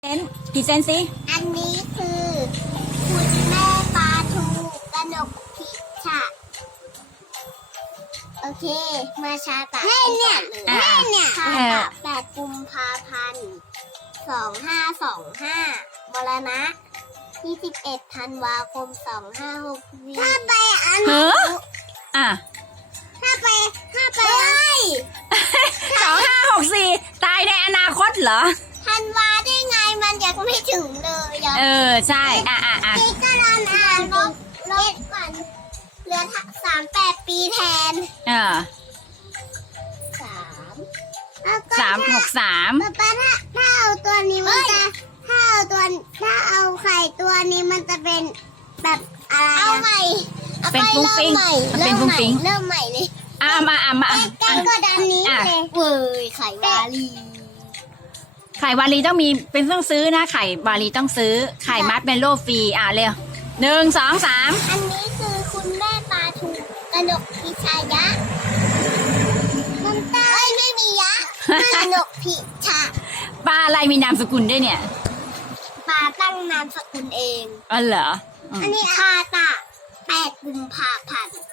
เซนกี่เซนสิอันนี้คือคุณแม่ปลาทูกนกพิชะโอเคมาชาตะเนี่ยชาตะ8 กุมภาพันธ์ 2525มรณะ21 ธันวาคม 2564ถ้าไปอันนี้ถ้าไป 2564ตายในอนาคตเหรอธันวาได้ไงมันยังไม่ถึงเลยใช่นี่ก็รันลบก่อนเหลือ38 ปีแทน 363 ป้าถ้าเอาตัวนี้มันจะถ้าเอาไข่ตัวนี้มันจะเป็นแบบอะไรเอาใหม่เป็นฟุ้งฟิ้งเริ่มใหม่เลยมากันก็ดันนี้เลยเว้ยไข่วาลีต้องมีเป็นต้องซื้อนะไข่วาลีต้องซื้อไข่มัดเป็นโลฟรีเร็ว1 2 3 อันนี้คือคุณแม่ปลาทูกนกพิชายะน้ำตาไม่มียะกนกพิชาปลาอะไรมีนามสกุลด้วยเนี่ยปลาตั้งนามสกุลเองเหรออันนี้ชาตะ8 กุมภาพันธ์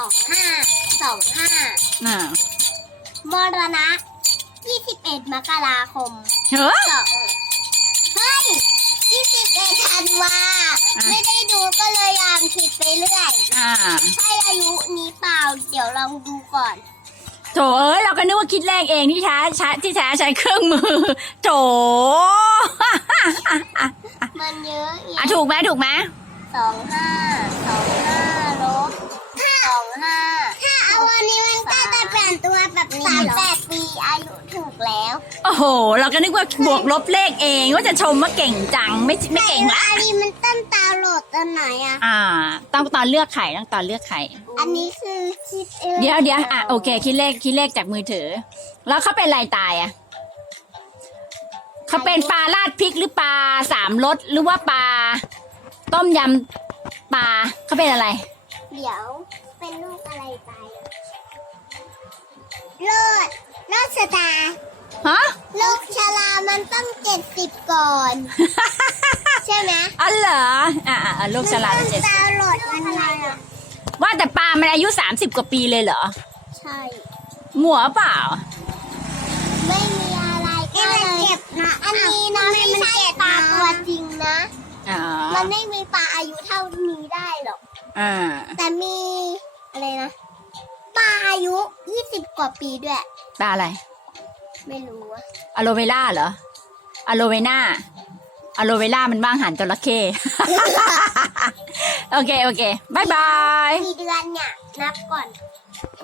2525มรณะ21 มกราคมเฮ้ย21 ธันวาไม่ได้ดูก็เลยอ่านผิดไปเรื่อยใช่อายุนี้เปล่าเดี๋ยวลองดูก่อนโถเราก็นึกว่าคิดเลขเองที่แท้ใช้เครื่องมือโถมันเยอะถูกไหม 25ลบ25ถ้าเอาวันนี้มันก็จะเปลี่ยนตัวแบบ38 ปีอายุถูกแล้วโอ้โหเราก็นึกว่าบวกลบเลขเองว่าจะชมว่าเก่งจังไม่เก่งละอันนี้มันต้นตาโหลดตอนไหนต้องตอนเลือกไข่อันนี้คือคิดเดี๋ยวโอเคคิดเลขจากมือถือแล้วเขาเป็นอะไรตายเขาเป็นปลาราดพริกหรือปลา3 รสหรือว่าปลาต้มยำปลาเขาเป็นอะไรเดี๋ยวเป็นลูกอะไรตายโลดสตาร์ลูกชลามันต้อง70ก่อนใช่ไหมเหรอลูกชลาต้อง70ตาโหลดมันอะไรว่าแต่ปลามันอายุ30 กว่าปีเลยเหรอใช่หมัวเปล่าไม่มีอะไรก็เลยเก็บนะอันนี้นะไม่ใช่ปลาตัวจริงนะมันไม่มีปลาอายุเท่านี้ได้หรอกแต่มีอะไรนะปลาอายุ20 กว่าปีด้วยปลาอะไรไม่รู้อะโลเวล่าเหรออะโลเวน่ามันบ้างหันจระเข้โอเคบ๊ายบายกี่เดือนเนี่ยนับก่อน